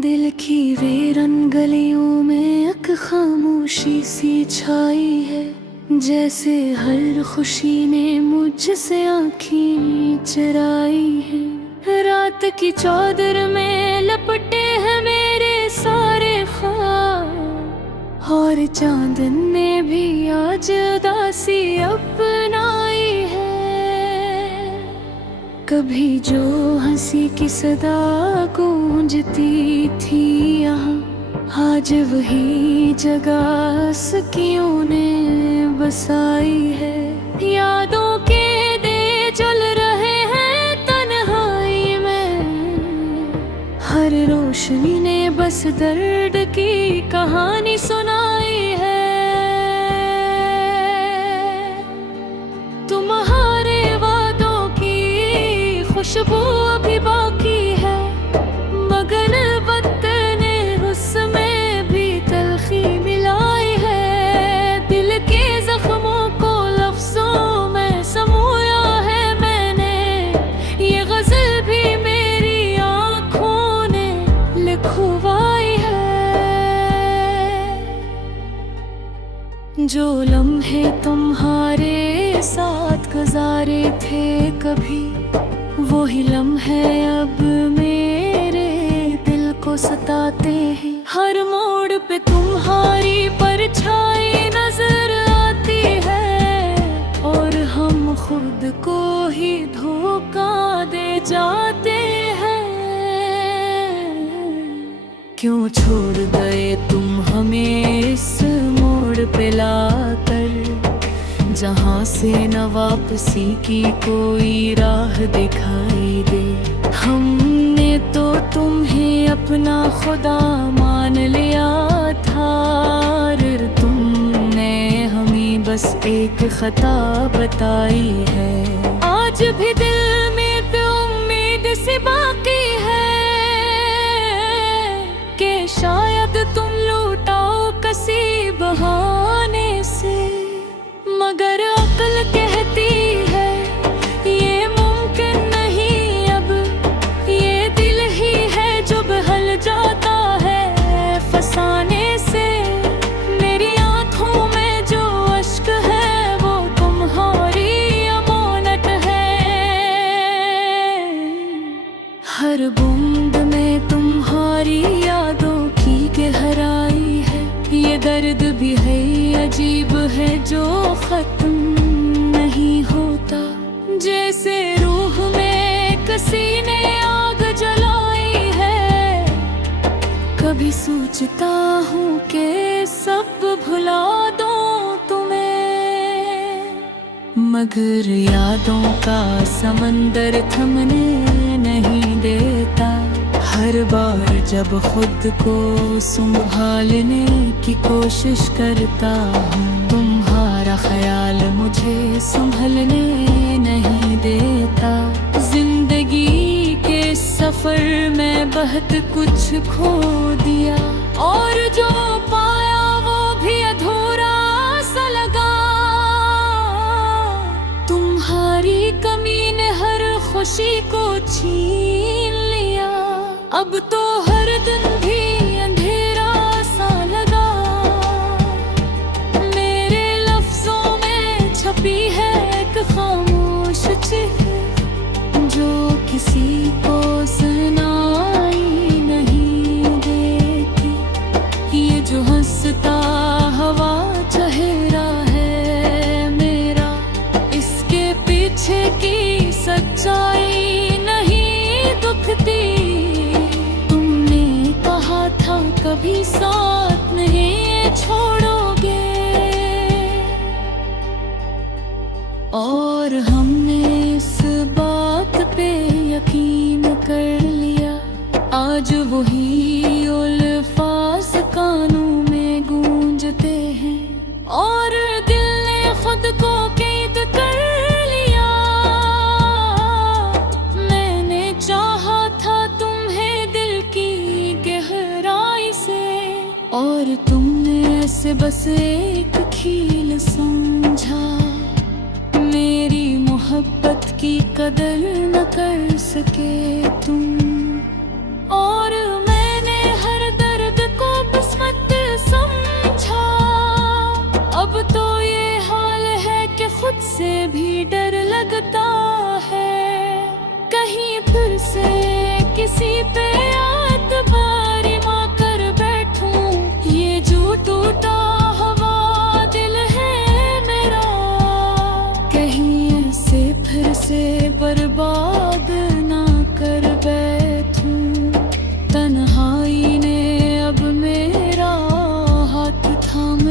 दिल की वीरन गलियों में एक खामोशी सी छाई है, जैसे हर खुशी ने मुझसे आँखें चुराई है। रात की चादर में लपटे हैं मेरे सारे ख्वाब, और चांदन ने भी आज उदासी अपनाई है। कभी जो हंसी की सदा गूंजती थी यहाँ, आज वही जगह सखियों ने बसाई है। यादों के दे जल रहे हैं तन्हाई में, हर रोशनी ने बस दर्द की कहानी सुनाई है। तुम्हारे वादों की खुशबू अभी बाकी है, मगर वक्त ने उसमें भी तलखी मिलाई है। दिल के जख्मों को लफ्जों में समोया है मैंने, ये गजल भी मेरी आँखों ने लिखवाई है। जो लम्हे तुम्हारे साथ गुजारे थे कभी, वही लम्हे अब मेरे दिल को सताते हैं। हर मोड़ पे तुम्हारी परछाई नजर आती है, और हम खुद को ही धोखा दे जाते हैं। क्यों छोड़ गए तुम हमें इस मोड़ पे लाकर, जहाँ से न वापसी की कोई राह दिखाई दे। हमने तो तुम्हें अपना खुदा मान लिया था, तुमने हमें बस एक खता बताई है। आज भी दिल में तो उम्मीद सी बाकी है, कि शायद तुम लौटाओ किसी बहाने से। मगर अक्ल कहती है ये मुमकिन नहीं अब, ये दिल ही है जो बहल जाता है फसाने से। मेरी आँखों में जो अश्क है वो तुम्हारी अमानत है, हर बूंद में तुम्हारी यादों की गहराई है। ये दर्द भी है अजीब है जो खत्म नहीं होता, जैसे रूह में किसी ने आग जलाई है। कभी सोचता हूँ कि सब भुला दूँ तुम्हें, मगर यादों का समंदर थमने नहीं देता। हर बार जब खुद को संभालने की कोशिश करता हूँ, तुम्हारा ख्याल मुझे संभलने नहीं देता। जिंदगी के सफर में बहुत कुछ खो दिया, और जो पाया वो भी अधूरा सा लगा। तुम्हारी कमी ने हर खुशी को छीन लिया, अब तो हर दिन भी अंधेरा सा लगा। मेरे लफ्जों में छपी है एक खामोश चिट्ठी, जो किसी को सुनाई नहीं देती। ये जो हंसता हवा चेहरा है मेरा, इसके पीछे की सच्चाई नहीं दुखती। कभी साथ नहीं छोड़ोगे, और हमने इस बात पे यकीन कर लिया। आज वही अल्फाज़ कानों में गूंजते हैं, और दिल ने खुद को कैद कर लिया। मैंने चाहा था तुम्हें दिल की गहराई से, और तुमने ऐसे बस एक खील समझा। मेरी मोहब्बत की कदर न कर सके तुम, और मैंने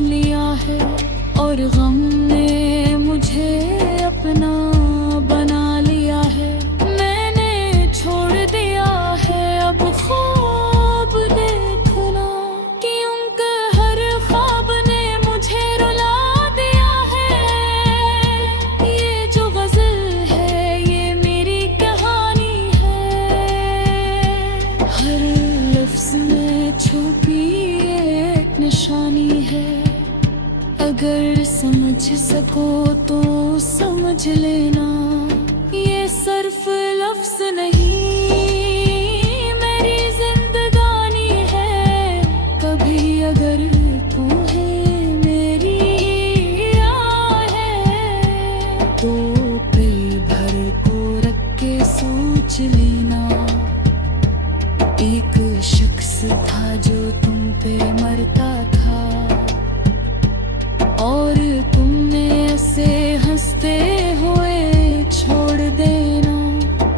लिया है और गम ने मुझे अपना बना लिया है। मैंने छोड़ दिया है अब ख्वाब देखना, कि उनके हर ख्वाब ने मुझे रुला दिया है। ये जो गज़ल है ये मेरी कहानी है, हर लफ्ज़ में छुपी एक निशानी है। अगर समझ सको तो समझ लेना, ये सिर्फ लफ्ज़ नहीं मेरी जिंदगानी है। कभी अगर तुम्हें मेरी राह है तो पल भर को रख के सोच लेना। एक शख्स था जो तुम पे मरता था और तुमने ऐसे हंसते हुए छोड़ देना।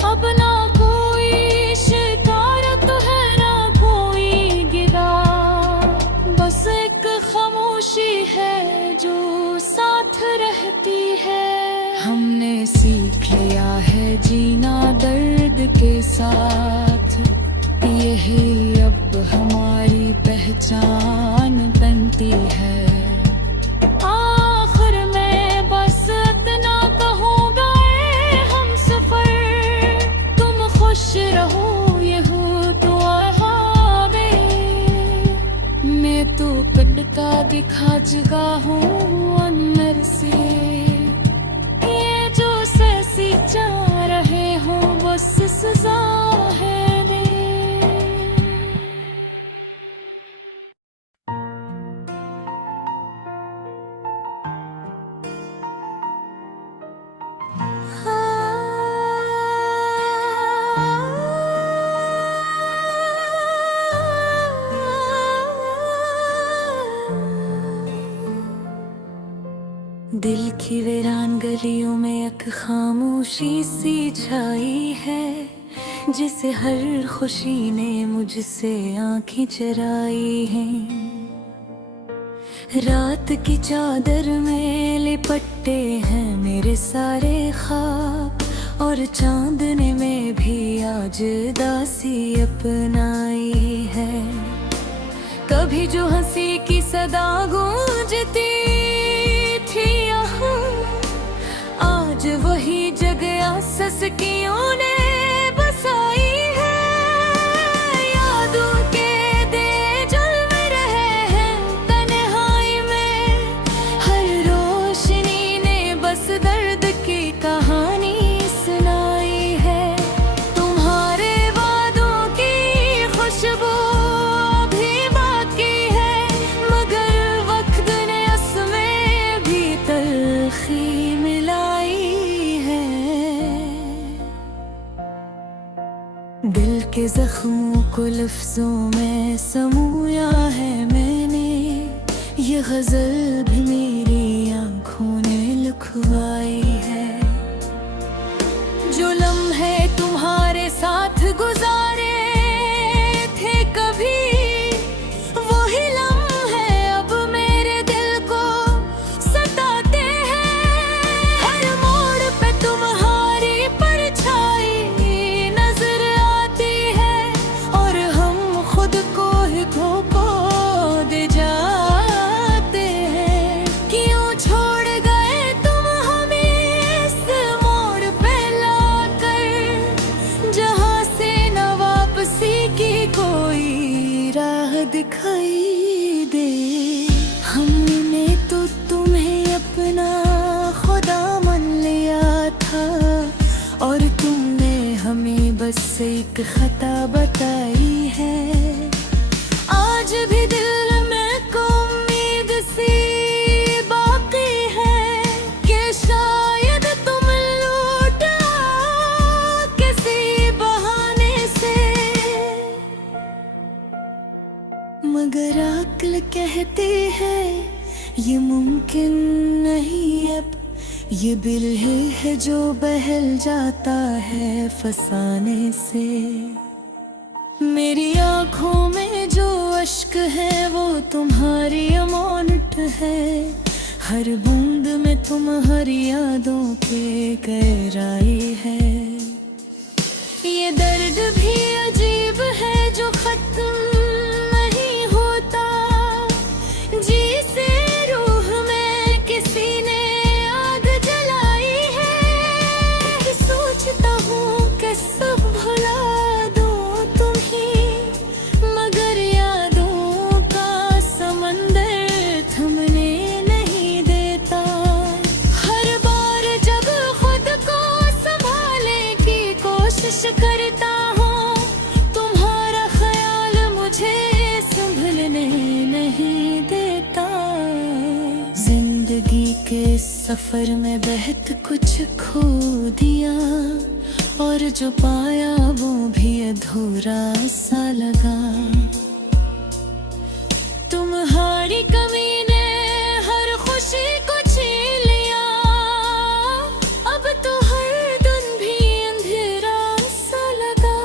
अब ना कोई शिकायत है ना कोई गिला, बस एक खामोशी है जो साथ रहती है। हमने सीख लिया है जीना दर्द के साथ, यही अब हमारी पहचान बनती है। आखिर में बस इतना कहूँगा ए हम सफर, तुम खुश रहो ये हो दुआ में। मैं तो पिंड का दिखा चुका हूँ अंदर से, ये जो सैसी चाह रहे हो बस सजा है। दिल की वीरान गलियों में एक खामोशी सी छाई है, जिसे हर खुशी ने मुझसे आंखें चराई हैं। रात की चादर में लिपटे हैं मेरे सारे ख्वाब, और चांदने में भी आज दासी अपनाई है। कभी जो हंसी की सदा गूंजती थी यहाँ, आज वही जगह सस्कियों ने बसाई है। यादों के दे जुल्म रहे हैं तन्हाई में, हर रोशनी ने बस दर्द की कहानी सुनाई है। तुम्हारे वादों की खुशबू भी बाकी है, मगर वक्त ने उसमें भी तलखी मिलाई है। दिल के जख्मों को लफ्जों में समूया है मैंने, ये गजल भी मेरी आंखों ने लिखवाई है। जो लम्हे तुम्हारे साथ गुजारे थे कभी, वही लम्हे अब मेरे दिल को सताते हैं। हर मोड़ पे तुम्हारी परछाई नजर आती है, और हम खुद को ही धोखा दे जाते हैं। क्यों छोड़ गए तुम हमें इस मोड़ पे लाकर, जहाँ से न वापसी की कोई राह दिखाई दे। हमने तो तुम्हें अपना खुदा मान लिया था, और तुमने हमें बस एक खता बताई है। आज भी दिल में को उम्मीद सी बाकी है, कि शायद तुम लौट आओ किसी बहाने से। मगर अक्ल कहती है ये मुमकिन नहीं अब, ये बिल्ह है जो बहल जाता है फसाने से। मेरी आंखों में जो अश्क है वो तुम्हारी अमानत है, हर बूंद में तुम्हारी यादों की गहराई है। ये दर्द भी अजीब है जो खत्म नहीं होता, जी से रूह में किसी ने आग जलाई है। सोचता हूँ कि सब भुला दो तुम्हीं, मगर यादों का समंदर थमने नहीं देता। हर बार जब खुद को संभालने की कोशिश करता हूँ, तुम्हारा ख्याल मुझे संभलने नहीं देता। जिंदगी के सफर में बहुत कुछ खो दिया, और जो पाया वो भी अधूरा सा लगा। तुम्हारी कमी ने हर खुशी को छीन लिया, अब तो हर दिन भी अंधेरा सा लगा।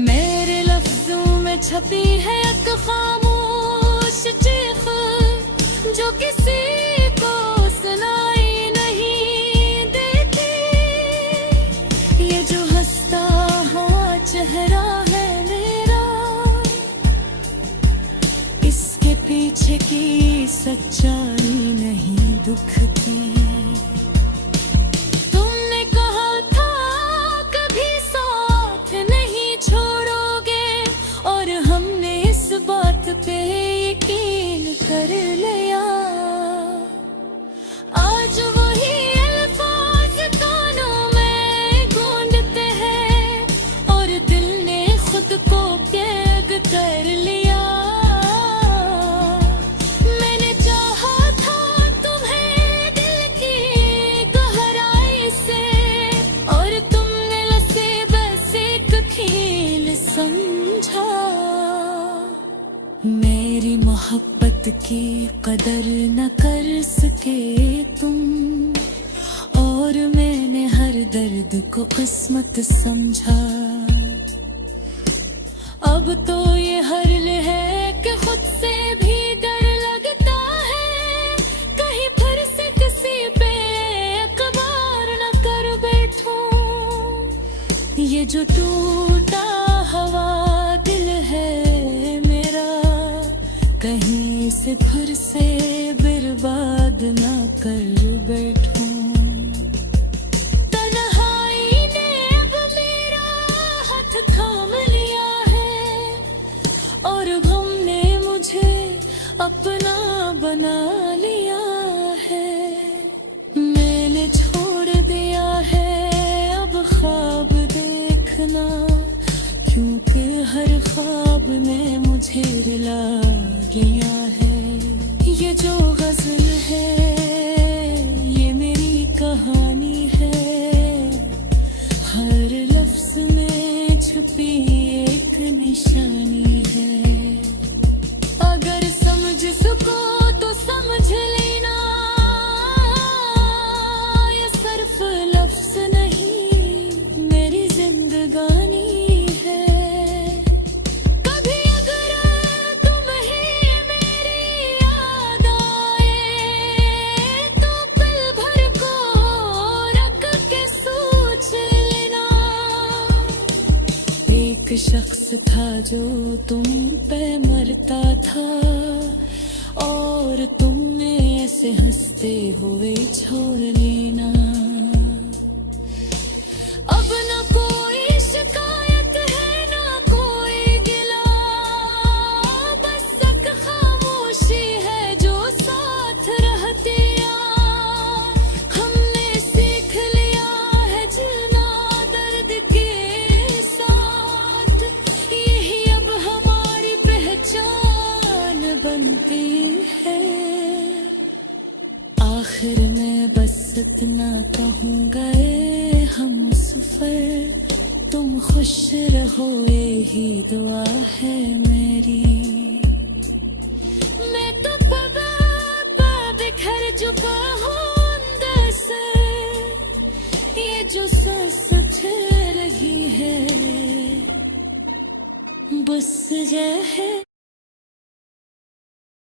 मेरे लफ्जों में छपी है एक खामोश चीख, जो किसी को सुनाई नहीं देती। ये जो हंसता हुआ चेहरा है मेरा, इसके पीछे की सच्चाई नहीं दुखती। तुमने कहा था कभी साथ नहीं छोड़ोगे, और हमने इस बात पे यकीन कर लिया। आज वही अल्फाज कानों में गूंजते हैं, और दिल ने खुद को कैद कर लिया। मैंने चाहा था तुम्हें दिल की गहराई से, और तुमने लसे बस एक खेल समझा। मेरी मोहब्बत की कदर न कर सके तुम, और मैंने हर दर्द को किस्मत समझा। अब तो ये हर्ल है कि खुद से भी डर लगता है, कहीं फिर से किसी पे एतबार न कर बैठूं। ये जो टूटा हुआ दिल है मेरा, कहीं से फिर से बर्बाद ना कर बैठूं। तन्हाई ने अब मेरा हाथ थाम लिया है, और गम ने मुझे अपना बना लिया है। मैंने छोड़ दिया है अब ख्वाब देखना, क्योंकि हर ख्वाब ने मुझे रुला दिया है। ये जो गजल है ये मेरी कहानी है, हर लफ्ज में छुपी एक निशानी है। अगर समझ सको तो समझ लेना, ये सिर्फ लफ्ज नहीं मेरी जिंदगानी है। कभी अगर तुम्हें मेरी याद आए, तो पल भर को रख के सोच लेना। एक शख्स था जो तुम पे मरता था, और तुमने ऐसे हंसते हुए छोड़ लेना। अब न कोई शिकायत है ना कोई गिला, बस एक खामोशी है जो साथ रहती आ। हमने सीख लिया है जीना दर्द के साथ, यही अब हमारी पहचान बनती है। आखिर में बस इतना कहूँगा ए हम सफर, तुम खुश रहो यही दुआ है मेरी। मैं तो बिखर चुका हूँ अंदर से, ये जो सांस उठ रही है बस जय है